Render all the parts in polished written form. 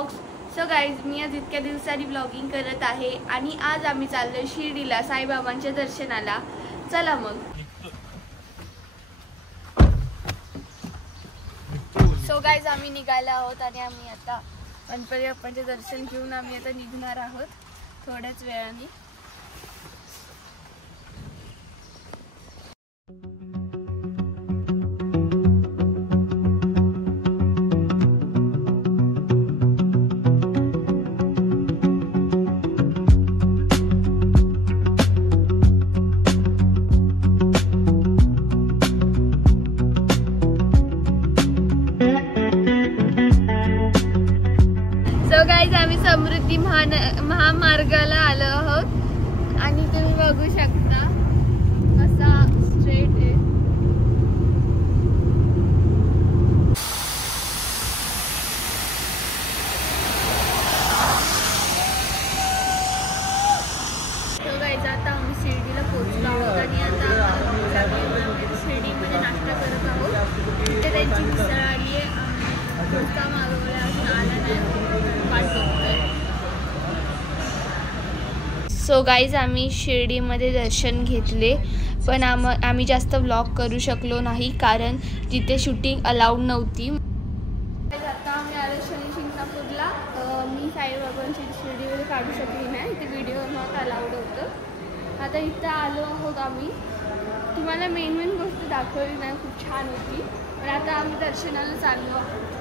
Blogs. So guys, मी आज इतक्या दिवसांनी ब्लॉगिंग करत आहे आणि आज आम्ही चाललोय शिर्डीला साईबाबांच्या दर्शनाला. चला मग. सो गाईज, आम्ही निघायला आहोत आणि आम्ही आता गणपती बाप्पांचे दर्शन घेऊन आम्ही आता निघणार आहोत थोड्याच वेळाने. सो गाईज, आम्ही समृद्धी महामार्गाला आलो आहोत आणि तुम्ही बघू शकता कसा स्ट्रेट आहे. सो गाईज, आता आम्ही शिर्डीला पोहोचलो आहोत आणि आता शिर्डीमध्ये नाश्ता करत आहोत. तिथे त्यांची मिसळ आली आहे. कुस्ता मागवला अजून आला नाही. सो गाईज, आम्ही शिर्डीमध्ये दर्शन घेतले पण आम्ही जास्त व्लॉग करू शकलो नाही कारण तिथे शूटिंग अलाउड नव्हती. आता आम्ही आलो शनी शिंगणापूरला. मी साईबाबांची शिर्डीमध्ये काढू शकली नाही, ते व्हिडिओ नॉट अलाउड होतं. आता इथं आलो आहोत आम्ही. तुम्हाला मेन गोष्ट दाखवली नाही, खूप छान होती. पण आता आम्ही दर्शनाला चाललो आहोत.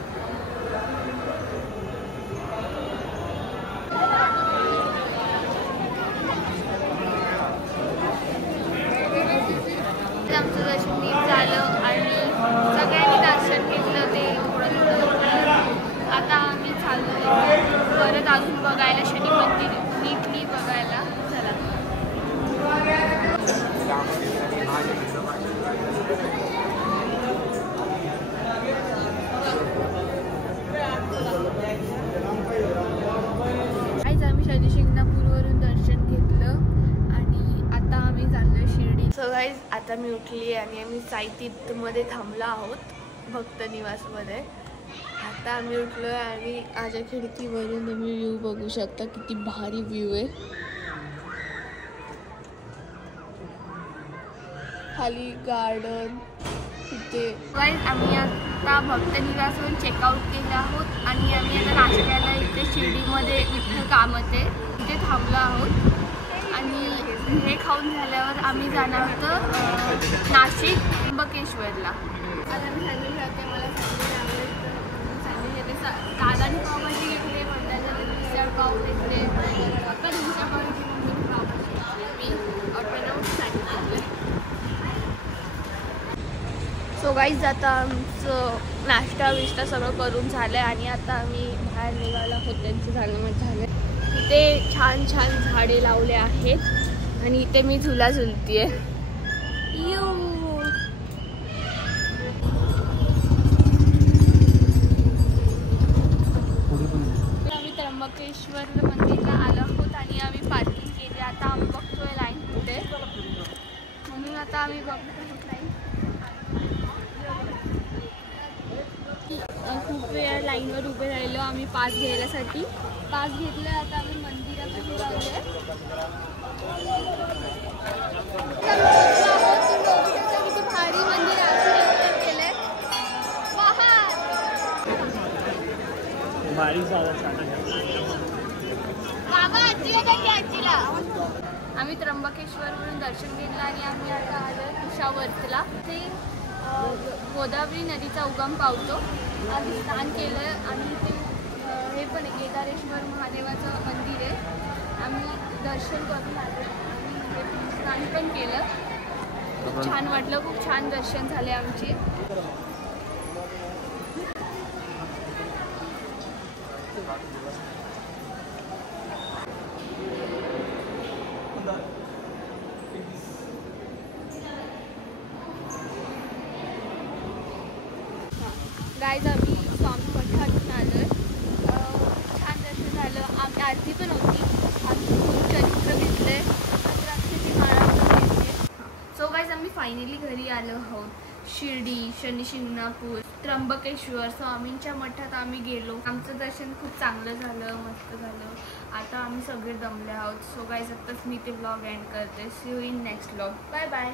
आमचं दर्शन नीट झालं आणि सगळ्यांनी दर्शन घेतलं. ते थोडं आता आम्ही चाललो परत अजून बघायला शनी मंदिर नीटली बघायला. चला. आज आम्ही शनी शिंगणापूरवरून दर्शन घेतलं आणि आता आम्ही चाललोय शिर्डी. सो गाईज, आता मी उठली आणि आम्ही साईतीर्थमध्ये थांबलो आहोत भक्त निवासमध्ये. आता आम्ही उठलोय आणि माझ्या खिडकीवरून तुम्ही व्ह्यू बघू शकता, किती भारी व्ह्यू आहे. खाली गार्डन तिथे. गाईज, आम्ही आता भक्त निवासवरून चेकआउट केलं आहोत आणि आम्ही आता नाश्त्याला इथे शिर्डीमध्ये विठ्ठल कामत आहे तिथे थांबलो आहोत. आणि हे खाऊन झाल्यावर आम्ही जाणार होतं नाशिक त्र्यंबकेश्वरला. आता मी सांगितलं होते मला सांगितले दादाने पावभाजी घेतली, म्हणतात मिसळ पाव घेतले. पण मिसळ पावची मम्मी पावभाजी मी ऑटोला सांगितलं. सो गाईज, आता आमचं नाश्ता विष्टा सगळं करून झालं आहे आणि आता आम्ही बाहेर निघायला आहोत. त्यांचं झालं. इथे छान छान झाडे लावले आहेत आणि इथे मी झुला झुलतीये. आम्ही त्र्यंबकेश्वर मंदिरला आलो आहोत आणि आम्ही पार्किंग केली. आता आम्ही बघतोय लाईन कुठे, म्हणून आता आम्ही बघतो लाईन. खूप वेळ लाईनवर उभे राहिलो आम्ही पास घ्यायसाठी. पास घेतलं. आता आम्ही मंदिरात उभे राहिले. किती भारी मंदिर केलंय. आम्ही त्र्यंबकेश्वरवरून दर्शन घेतलं आणि आम्ही आता आलो कुशावर्तला. ते गोदावरी नदीचा उगम पावतो. आम्ही स्नान केलं आणि ते हे पण केदारेश्वर महादेवाचं मंदिर आहे. आम्ही दर्शन करून आलो आणि स्नान पण केलं. खूप छान वाटलं, खूप छान दर्शन झाले आमचे. गाईज, आम्ही स्वामी मठातून आलो. छान दर्शन झालं. आम्ही आरती पण होती. आम्ही चरित्र घेतले. सो गाईज, आम्ही फायनली घरी आलो आहोत. शिर्डी, शनी शिंगणापूर त्र्यंबकेश्वर स्वामींच्या मठात आम्ही गेलो. आमचं दर्शन खूप चांगलं झालं, मस्त झालं. आता आम्ही सगळे दमले आहोत. सो गाईज आत्ताच मी ते ब्लॉग एंड करते. See you in next blog. Bye bye.